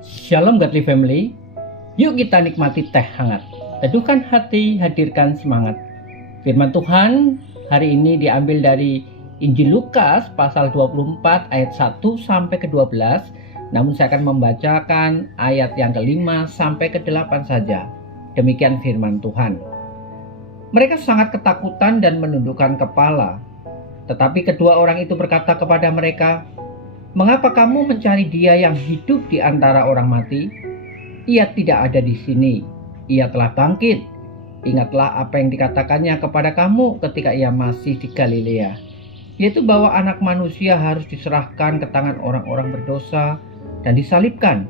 Shalom Godly Family. Yuk kita nikmati teh hangat. Teduhkan hati, hadirkan semangat. Firman Tuhan hari ini diambil dari Injil Lukas pasal 24 ayat 1 sampai ke 12. Namun saya akan membacakan ayat yang ke-5 sampai ke-8 saja. Demikian firman Tuhan. Mereka sangat ketakutan dan menundukkan kepala. Tetapi kedua orang itu berkata kepada mereka, "Mengapa kamu mencari Dia yang hidup di antara orang mati? Ia tidak ada di sini. Ia telah bangkit. Ingatlah apa yang dikatakannya kepada kamu ketika ia masih di Galilea, yaitu bahwa Anak Manusia harus diserahkan ke tangan orang-orang berdosa dan disalibkan,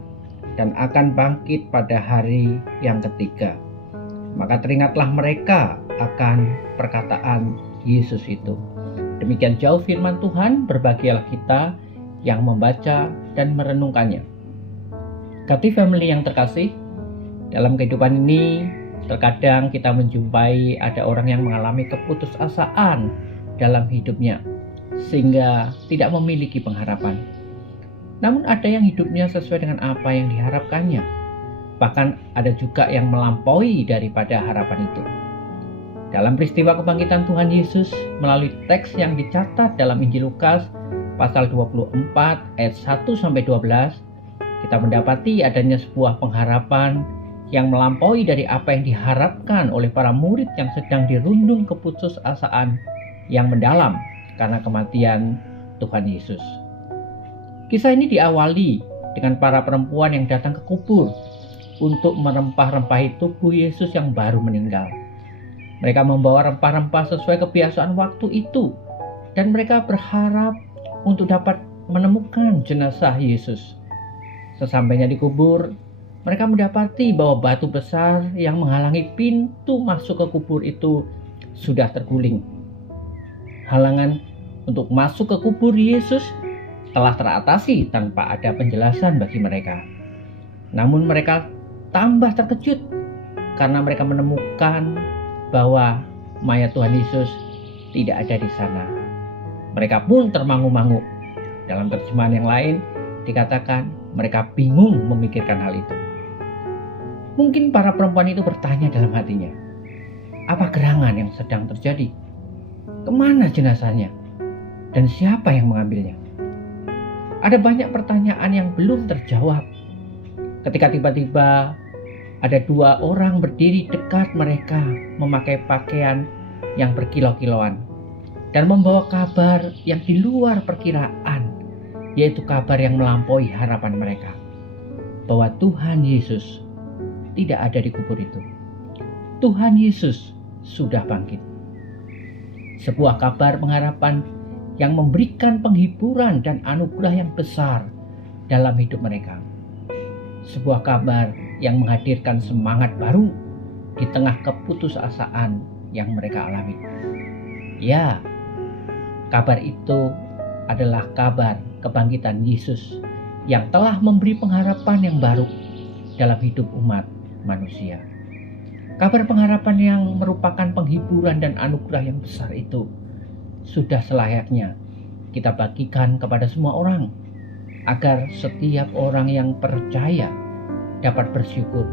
dan akan bangkit pada hari yang ketiga." Maka teringatlah mereka akan perkataan Yesus itu. Demikian jauh firman Tuhan, berbahagialah kita yang membaca dan merenungkannya. Godly Family yang terkasih, dalam kehidupan ini terkadang kita menjumpai ada orang yang mengalami keputusasaan dalam hidupnya sehingga tidak memiliki pengharapan. Namun ada yang hidupnya sesuai dengan apa yang diharapkannya. Bahkan ada juga yang melampaui daripada harapan itu. Dalam peristiwa kebangkitan Tuhan Yesus melalui teks yang dicatat dalam Injil Lukas pasal 24 ayat 1 sampai 12, kita mendapati adanya sebuah pengharapan yang melampaui dari apa yang diharapkan oleh para murid yang sedang dirundung keputusasaan yang mendalam karena kematian Tuhan Yesus. Kisah ini diawali dengan para perempuan yang datang ke kubur untuk merempah-rempahi tubuh Yesus yang baru meninggal. Mereka membawa rempah-rempah sesuai kebiasaan waktu itu, dan mereka berharap untuk dapat menemukan jenazah Yesus. Sesampainya di kubur, mereka mendapati bahwa batu besar yang menghalangi pintu masuk ke kubur itu sudah terguling. Halangan untuk masuk ke kubur Yesus telah teratasi tanpa ada penjelasan bagi mereka. Namun mereka tambah terkejut karena mereka menemukan bahwa mayat Tuhan Yesus tidak ada di sana. Mereka pun termangu-mangu. Dalam terjemahan yang lain dikatakan mereka bingung memikirkan hal itu. Mungkin para perempuan itu bertanya dalam hatinya, apa gerangan yang sedang terjadi? Kemana jenazahnya? Dan siapa yang mengambilnya? Ada banyak pertanyaan yang belum terjawab. Ketika tiba-tiba ada dua orang berdiri dekat mereka memakai pakaian yang berkilau-kilauan dan membawa kabar yang di luar perkiraan, yaitu kabar yang melampaui harapan mereka, bahwa Tuhan Yesus tidak ada di kubur itu. Tuhan Yesus sudah bangkit. Sebuah kabar pengharapan yang memberikan penghiburan dan anugerah yang besar dalam hidup mereka. Sebuah kabar yang menghadirkan semangat baru di tengah keputusasaan yang mereka alami. Ya, kabar itu adalah kabar kebangkitan Yesus yang telah memberi pengharapan yang baru dalam hidup umat manusia. Kabar pengharapan yang merupakan penghiburan dan anugerah yang besar itu sudah selayaknya kita bagikan kepada semua orang, agar setiap orang yang percaya dapat bersyukur,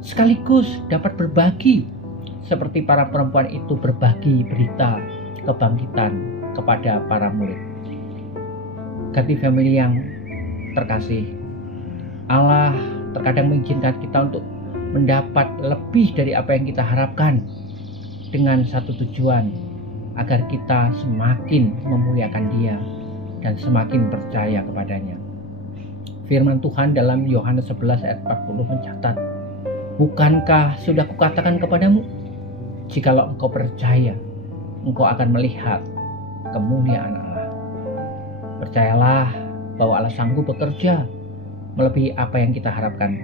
sekaligus dapat berbagi seperti para perempuan itu berbagi berita kebangkitan kepada para murid. Godly Family yang terkasih, Allah terkadang mengizinkan kita untuk mendapat lebih dari apa yang kita harapkan dengan satu tujuan, agar kita semakin memuliakan Dia dan semakin percaya kepadanya. Firman Tuhan dalam Yohanes 11 ayat 40 mencatat, "Bukankah sudah kukatakan kepadamu, jikalau engkau percaya, engkau akan melihat kemuliaan Allah." Percayalah bahwa Allah sanggup bekerja melebihi apa yang kita harapkan.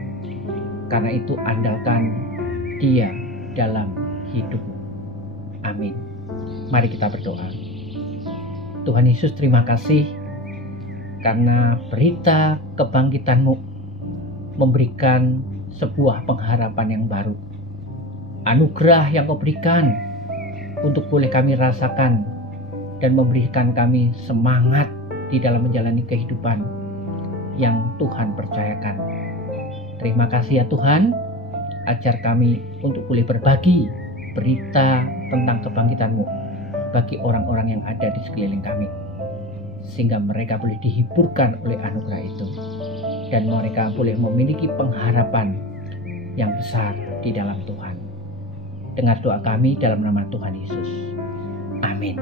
Karena itu andalkan Dia dalam hidupmu. Amin. Mari kita berdoa. Tuhan Yesus, terima kasih karena berita kebangkitan-Mu memberikan sebuah pengharapan yang baru. Anugerah yang Kau berikan untuk boleh kami rasakan dan memberikan kami semangat di dalam menjalani kehidupan. yang Tuhan percayakan. Terima kasih ya Tuhan, ajar kami untuk boleh berbagi berita tentang kebangkitan-Mu bagi orang-orang yang ada di sekeliling kami, sehingga mereka boleh dihiburkan oleh anugerah itu, dan mereka boleh memiliki pengharapan yang besar di dalam Tuhan. Dengar doa kami dalam nama Tuhan Yesus. Amin.